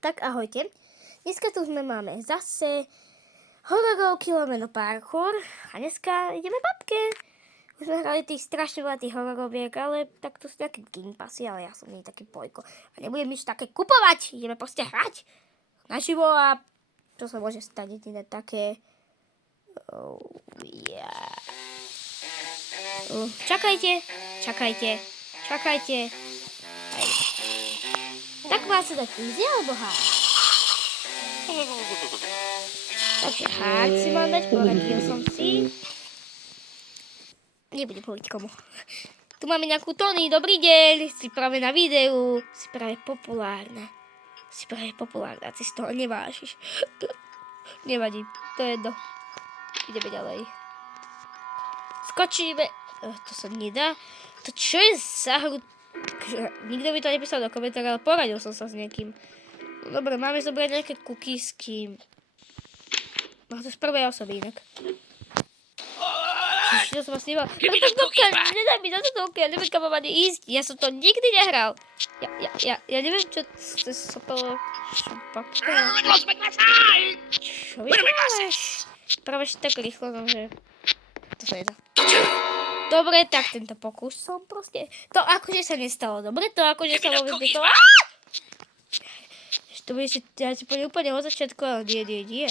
Tak ahojte. Dneska tu sme máme zase hororovky lomeno parkour a dneska ideme babke. Už sme hrali tých strašne veľa tých hororoviek, ale tak to sú také game passy, ale ja som nie taký pojko. A nebudem nič také kupovať, ideme proste hrať naživo a čo sa môže stať jediné také... Čakajte. Tak má sa dať easy alebo hard? Takže hard si mám dať, poradil som si. Nebudem hovoriť komu. Tu máme nejakú Tony, dobrý deň, si práve na videu, si práve populárna, ty si toho nevážiš. Nevadí, to je jedno. Ideme ďalej. Skočíme, to sa nedá, to čo je za hru? Nikto mi to nepísal do komentára, ale poradil som sa s niekým. No, dobre, máme zobrať nejaké cookiesky. Má to z prvej osoby inak. Čo som vás sníval? Nedaj mi na to, ja neviem kam mám ani ísť. Ja som to nikdy nehral. Ja neviem, čo to sopelo. Čo vyhrávaš? Práve tak rýchlo, no že... To sa jedá. Dobre, tak tento pokus som proste... To akože sa nestalo. Dobre, to akože sa vôbec nestalo. To bude ešte... Ja ti poviem úplne od začiatku, ale nie.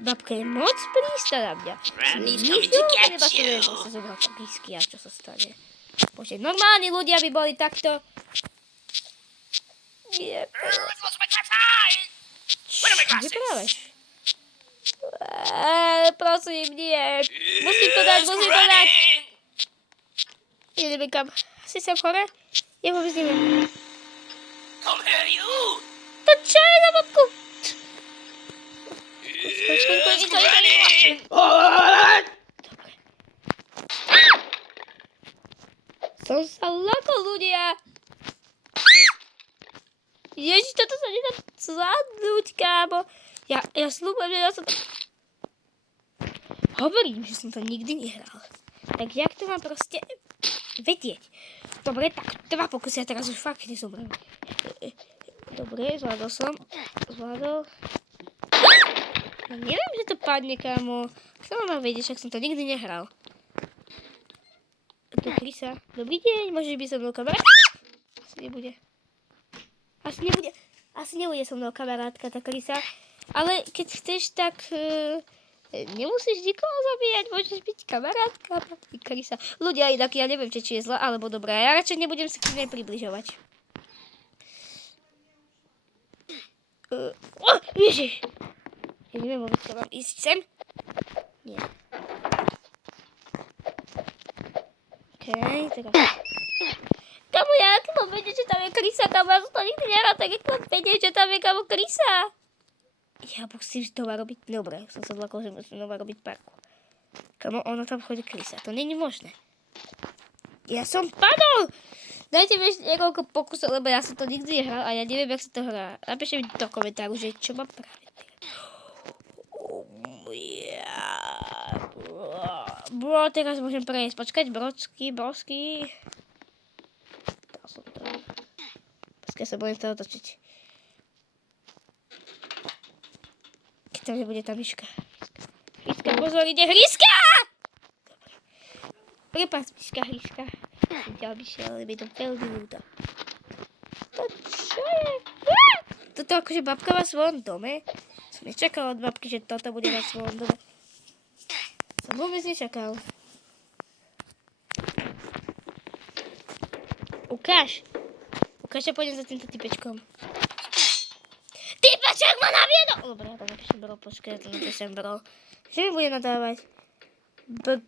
Babka je moc prísta na mňa. Neba sa vie, že sa zobral cookiesky a čo sa stane. Bože, normálni ľudia by boli takto... Nie. Čo vyprávaš? Prosím, nie. Musím to dať. Ja neviem kam. Si sem hore? Ja vôbec neviem. To čo je za babku? Dobre. Som sa lakol, ľudia. Ježiš, toto sa nedá zvládnuť, kámo. Ja slúbujem, že ja som to... Hovorím, že som to nikdy nehral. Tak jak to mám proste vedieť? Dobre, tak 2 pokusy a teraz už fakt nezomrem. Dobre, zvládol som. Ja neviem, že to padne, kámo. Kto má vedieť, však som to nikdy nehral. Tu Krisa. Dobrý deň, môžeš byť so mnou kamarát? Asi nebude so mnou kamarátka, tá Krisa. Ale keď chceš, tak nemusíš nikoho zabíjať, môžeš byť kamarátka. Krisa. Ľudia, inak ja neviem, či je zlá alebo dobrá. Ja radšej nebudem sa k nej približovať. Ježiš. Ja neviem, vôbec to mám ísť sem? Nie. Okej, teraz. Kamu, ja ak mám vedieť, že tam je Krisa, kamu, ja som to nikdy nehral, tak jak mám vedieť, že tam je kamu Krisa? Ja musím znova robiť, dobre, som sa zlakol, že musím znova robiť parku. Kamu, ono tam chodí Krisa, to není možné. Ja som padol! Dajte mi ešte niekoľko pokusov, lebo ja som to nikdy nehral a ja neviem, jak sa to hrá. Napíšte mi do komentáru, že čo mám práve teraz. Bro, teraz môžem prejsť. Počkať, brosky. Dal som to. Počkaj, sa budem to otočiť. Keď tam nebude tá myška. Hryska, pozor, ide Hryska! Dobre. Prepáč, myška, Hryska. Ďal by šiel, ale mi to veľmi ľúto. To čo je? Toto akože babka má v svojom dome. Som nečakal od babky, že toto bude mať v svojom dome. Som vôbec nečakal. Ukáž, ja pôjdem za týmto typečkom. Typeček ma naviedol! Dobre, ja to napíšem bro, počkaj, ja to napíšem bro. Že mi bude nadávať? Bro.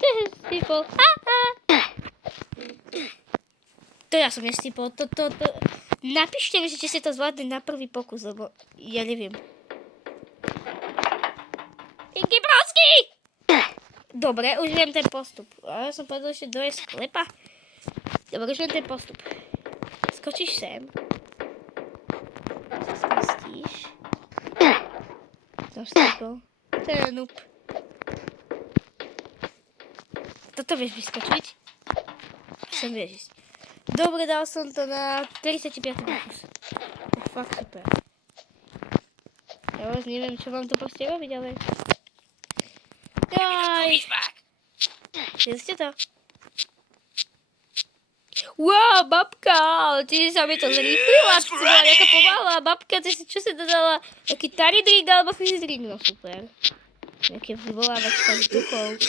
To je stipol. To ja som nestipol. Napíšte mi, či ste to zvládli na prvý pokus, lebo ja neviem. Inky Brosky! Dobre, už viem ten postup. Ja som povedal ešte do sklepa. Dobre, už viem ten postup. Skočíš sem. Zmestíš. Zavstýkol. To je noob. Toto vieš vyskočiť? sem vieš ísť. Dobre, dal som to na 35. pokus. To je fakt super. Ja už neviem, čo mám tu proste robiť, ale... Jaj! Videli ste to? Wow, babka, ale ty sa mi to zrýchlila, ty si bola nejaká pomalá. Babka, ty si čo si dodala? Taký tiny drink alebo fizzy drink? No super. Nejaké vyvolávačka z duchov.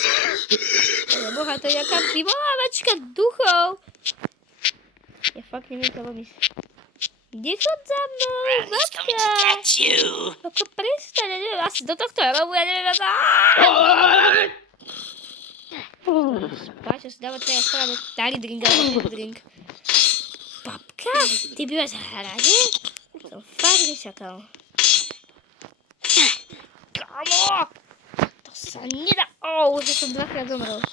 Boha, to je nejaká vyvolávačka duchov. Ja fakt neviem, čo robíš. Nechod za mnou, babka. Babka, prestaň, ja neviem, asi do tohto robu, ja neviem, Spáč, ja si dávať teraz práve tiny drink alebo fizzy drink. Babka, ty bývaš v hrade? To fakt nečakal. Kamo! To sa nedá. Už som dvakrát zomrel.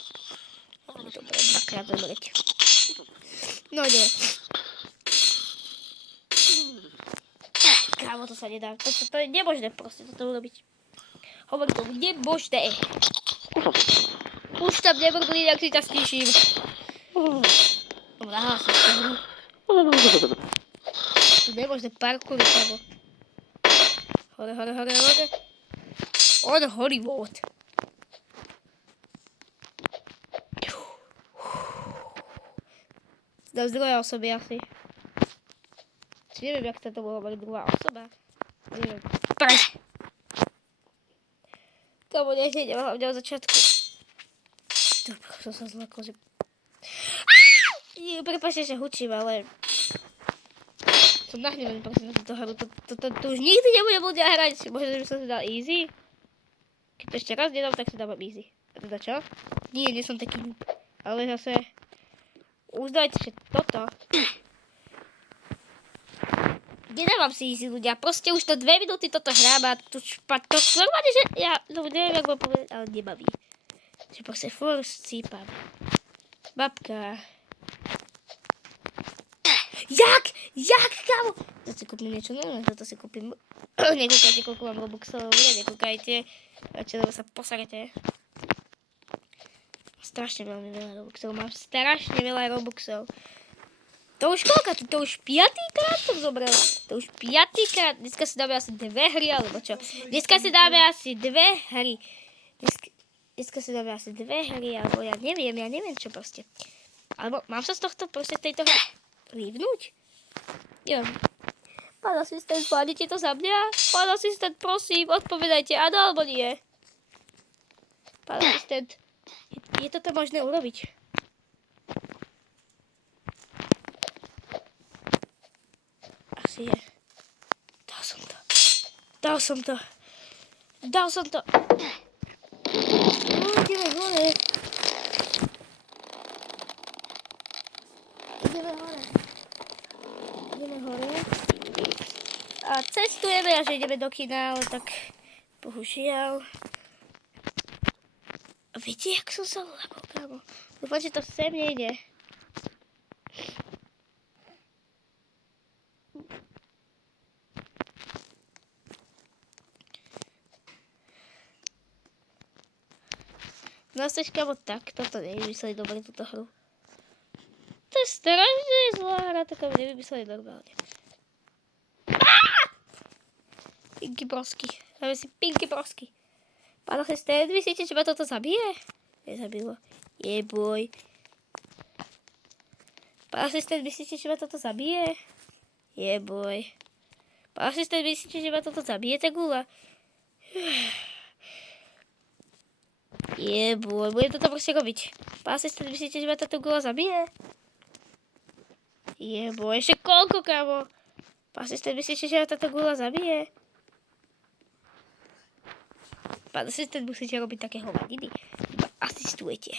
Dobre, dvakrát zomreť. No ideme. Kámo, to sa nedá. To je nemožné proste toto urobiť. Hovorím to, nemožné. Už tam nebrdli, jak si ťa stíšim. Dobre, hlásim tú hru. To nemožné parkour, kámo. Hore. On Hollywood. Dám z druhej osoby asi. Neviem, jak sa to bolo mať druhá osoba. Neviem. Preš! Kamo, nejdem hlavne od začiatku. Dobre, som sa zlakol, že... Prepáčte, že hučím, ale... Som nahnevaný proste na túto hru. To už nikdy nebudem ľudia hrať. Možno, že by som si dal easy. Keď to ešte raz nedám, tak si dávam easy. A teda čo? Nie som taký noob. Ale zase... Uznajte, že toto... Nedávam si easy, ľudia. Proste už to 2 minúty toto hrám a to normálne, že ja... No neviem, jak mám povedať, ale nebaví. Že proste furt cípam. Babka... Jak, kámo? To si kúpim niečo nové, toto si kúpim... Nekúkajte, koľko mám Robuxov, nekúkajte. Čo sa posarete. Strašne veľmi veľa Robuxov, mám strašne veľa Robuxov. To už koľka? To už 5-krát som zobral. To už 5-krát. Dneska si dáme asi 2 hry, alebo čo? Dneska si dáme asi 2 hry. Dneska si dáme asi 2 hry, alebo ja neviem čo proste. Alebo mám sa z tohto proste tejto hry líbnuť? Jo. Pán asistent, zvládnete to za mňa? Pán asistent, prosím, odpovedajte áno alebo nie. Pán asistent, je toto možné urobiť? Asi je. Dal som to. Ideme hore. A cestujeme a že ideme do kina, ale tak bohužiaľ. Viete, jak som sa ľakol, kámo? Dúfam, že to sem nejde. No seš, kámo, tak, toto nevymysleli dobre, túto hru. To je strašne zlá hra, taká nevymysleli normálne. Pinky brosky. Dáme si pinky brosky. Pán asistent, myslíte, že ma toto zabije? Nezabilo. Jeboj. Pán asistent, myslíte, že ma toto zabije? Jeboj. Pán asistent, myslíte, že ma toto zabije, tá gula? Jeboj, budem toto proste robiť. Pán asistent, myslíte, že ma táto gula zabije? Jeboj, ešte koľko, kámo? Pán asistent, myslíte, že ma táto gula zabije? Pán asistent, musíte robiť také hovadiny. Iba asistujete.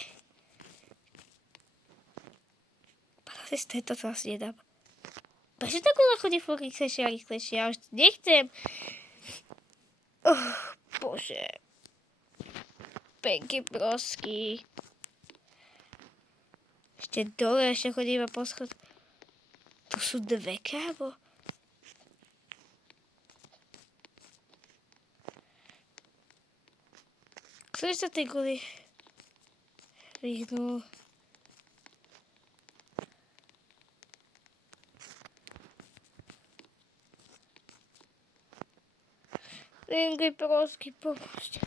Pán asistent, toto asi nedám. Prečo tá gula chodí furt rýchlejšie a rýchlejšie? Ja už nechcem. Bože. Pinky brosky. Ešte dole, ešte chodí iba po schod. Tu sú 2, kámo. Ktorý sa tej guly vyhnul? Pinky, prosky, pomôžte.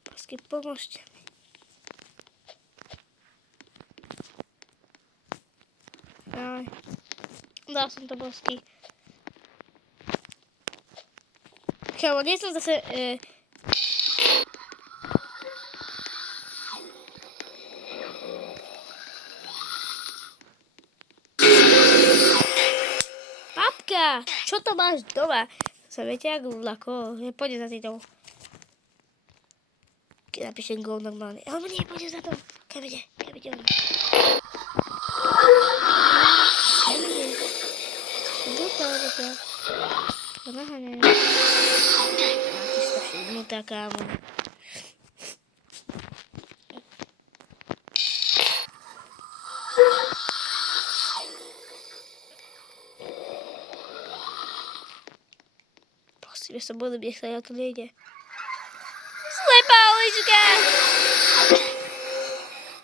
Prosky, pomôžte mi. Aj. Dal som to bosky. Kámo, nie som zase... Papka, čo to máš doma? Sa viete, ako poďte za týmto. Keď napíšem gól normálne. Ale nie, poďte za to. Kam ide on? Dobre. Naháňaj. Máte to všimnutá, kámo. Prosím, ja sa budem, nech sa ja to nejde. Slepá ulička!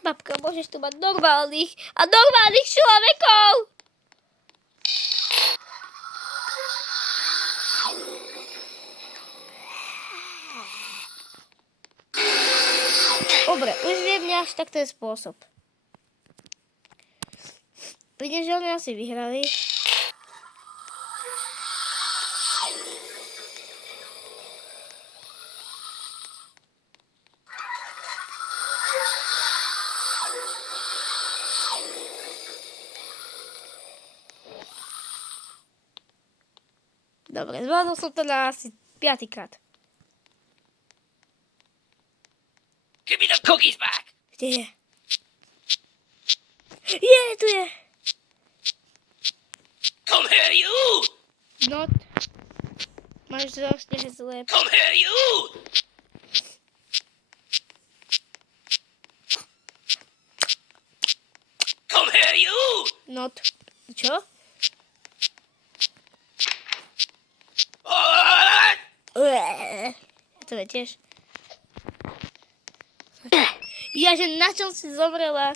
Babka, môžeš tu mať normálnych človekov! Dobre, už viem až tak ten spôsob. Vidím, že oni asi vyhrali. Dobre, zvládol som to na asi 5. krát. Give me the cookies back! Kde je? Tu je! Come here, you! Not. Máš strašne zlé. Come here, you! Come here, you! Not. Čo? Ja to vieš. Ja, že na čom si zomrela?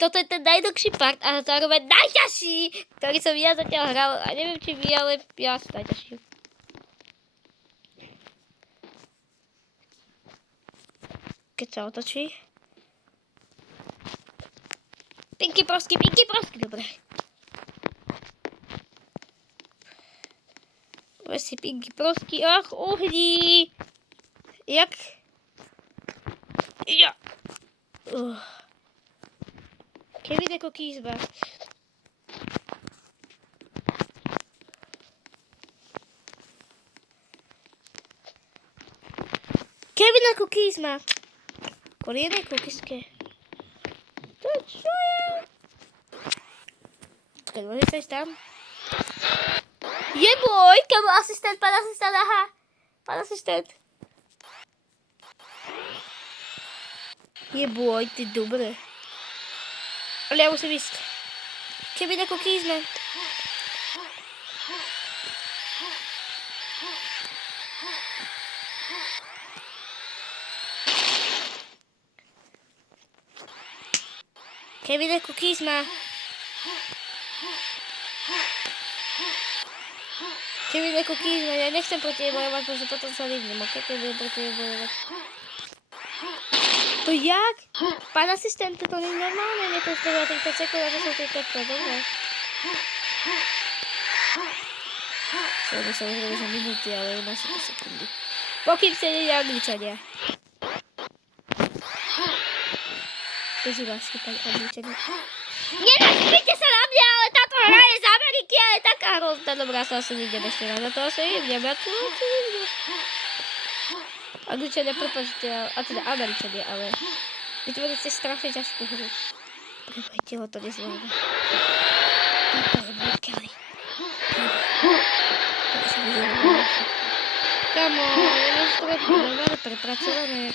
Toto je ten najdlhší part a zároveň najťažší, ktorý som ja zatiaľ hral. A neviem, či vy, ale ja som najťažší. Keď sa otočí. Pinky prosky, dobre. Poď si pinky prosky, ach, uhni. Jak? Ja. Kevin ako kýzba. Kevin ako kýzma. Koliene kukiske. To čo je? Keď môžeš sa ísť tam. Jeboj, kamo asistent, pán asistent, aha. Pán asistent. Jeboj, ty dobre. Ale ja musím ísť. Kevin ako kýzme. Kevin ako kýzma. Kevin ako kýzma. Ja nechcem proti nej bojovať, pretože potom sa líbnem. Ok, keď budem proti nej bojovať. To jak? Pán asistent, to nie je normálne. Je to 30 sekúnd a to sú 30 dobre. Samozrejme za minúty, ale u nás sú to sekundy. Pokým sa nie je Angličania. Bez lásky, pani Angličania. Nenašpite sa na mňa, ale táto hra je z Ameriky a je taká hrozná. Dobrá, sa asi idem ešte raz. Na to asi idem. Angličania, prepáčte, a teda Američania, ale vytvoríte strašne ťažkú hru. Prepáčte ho, to nezvládne. Kamo, ja mám to normálne prepracované.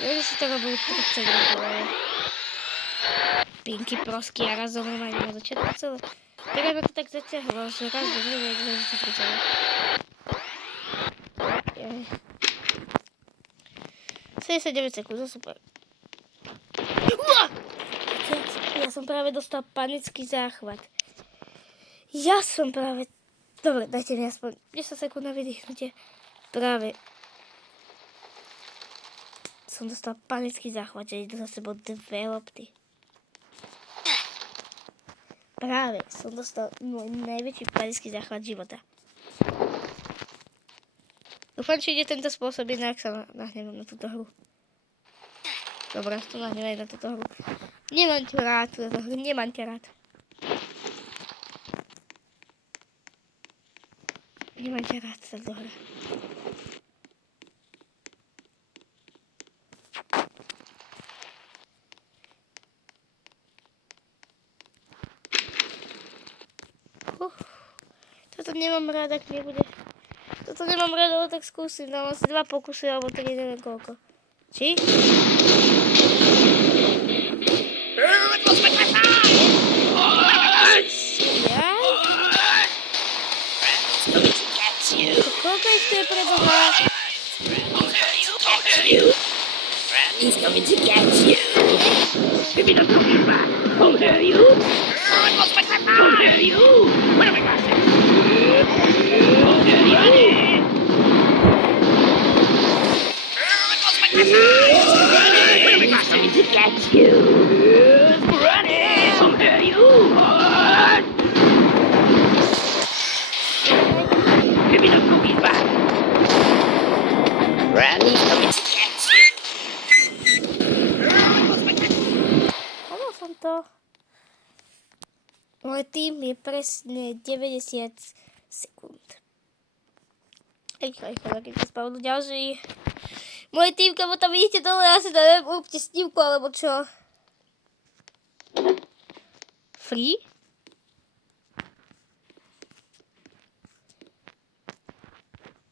Viem, že si to robil 30 rokov. Pinky prosky a raz zomrem aj na začiatku celé. Teraz ma to tak zaťahlo, že raz zomrem aj na začiatku celé. 79 sekúnd, to super. Ja som práve dostal panický záchvat. Ja som práve Dobre, dajte mi aspoň 10 sekúnd na vydýchnutie. Práve som dostal panický záchvat, že idú za sebou dve lopty. Práve som dostal môj najväčší panický záchvat života. Dúfam, že ide tento spôsob, inak sa nahnevám na túto hru. Dobre, to nahnevaj na túto hru. Nemám ťa rád, túto hru, nemám ťa rád. Nemám ťa rád, táto hra. Toto nemám rád, ak nebude. Toto nemám rád, ale tak skúsim. Dám asi 2 pokusy, alebo 3, neviem koľko. Či? Ja? Koľko ich tu je predohá? He's coming to get you. Give me the cookies back. I'll hear you. I'll hear you. Where are my glasses? I'll hear you. Where are my glasses? Coming to get you. Granny, I'll hear you. Give me the cookies back. Granny's coming to get you. Ono som to. Môj tým je presne 90 sekúnd. Rýchlo, keď sa spavnú ďalší. Môj tým, kebo tam vidíte dole, ja si to neviem, urobte snímku, alebo čo. Free?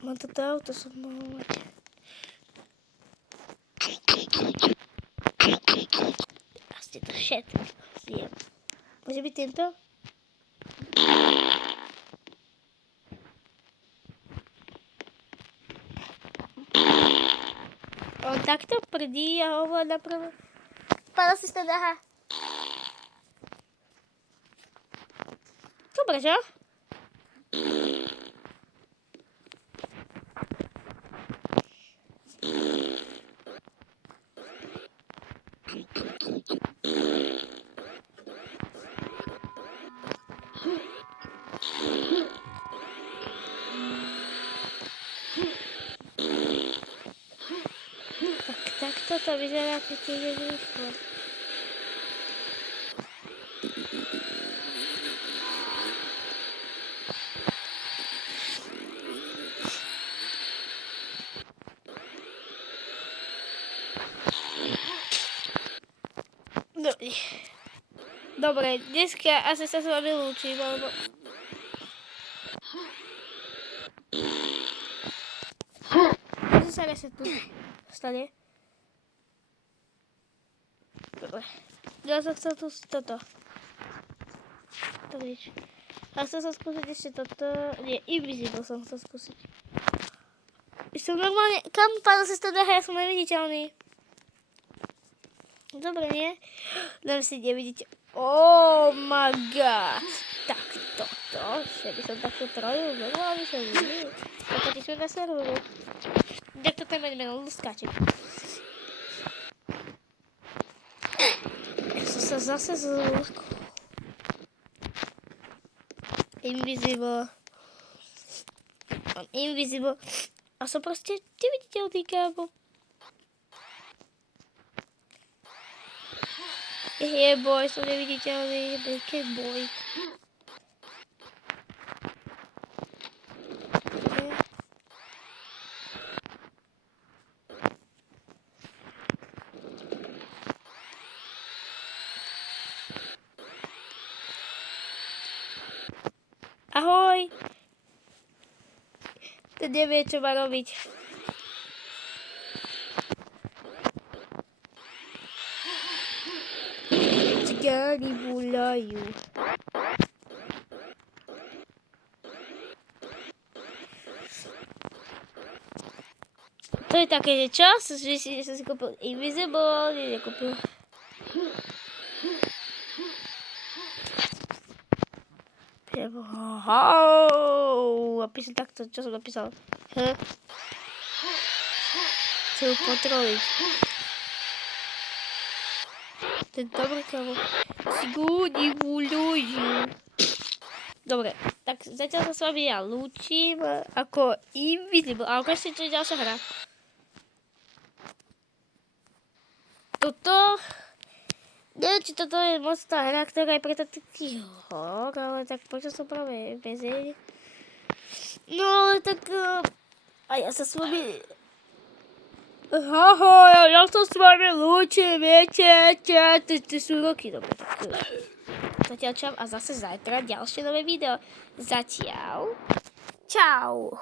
Mám toto auto, som mohol mať. Asi to všetko zjem. Môže byť tento? On takto prdí a ovláda prvé. Pána si to dáha. Dobre, čo? Takto to vyzerá, keď ide rýchlo. Dobre, dneska asi sa s vami lúčim, alebo... Čo sa resetu stane? Dobre. Ja som chcel tu toto. To nič. A chcel som skúsiť ešte toto... Nie, Invisible som chcel skúsiť. Som normálne... Kam pána si to dáha? Ja som neviditeľný. Dobre, nie? Dám si neviditeľ. Oh my god. Tak toto. Že by som takto trojil. Normálne som videl. Počkajte, sme na serveru. Tak toto je meno luskáček. Ja som sa zase zlúskol. Invisible. Invisible. A som proste neviditeľný, kámo. Yeah boy, som neviditeľný, bad boy. Ahoj! Ten nevie, čo má robiť. Cigáni volajú. To je také, že čo? Že som si kúpil Invisible, nekúpil. napísať takto, čo som napísal. Chcem potroliť. Ten dobrý kamo. Sigúdi ľudí. Dobre, tak zatiaľ sa s vami ja lúčim ako Invisible. A ukážte, čo je ďalšia hra. Toto... Neviem, či toto je moc tá hra, ktorá je pre taký horor, ale tak prečo som práve bez nej? No, ale tak... A ja sa s vami... Ahoj, ja sa s vami lúčim, viete, tie sú roky, dobre, tak... Zatiaľ čau a zase zajtra ďalšie nové video. Zatiaľ. Čau.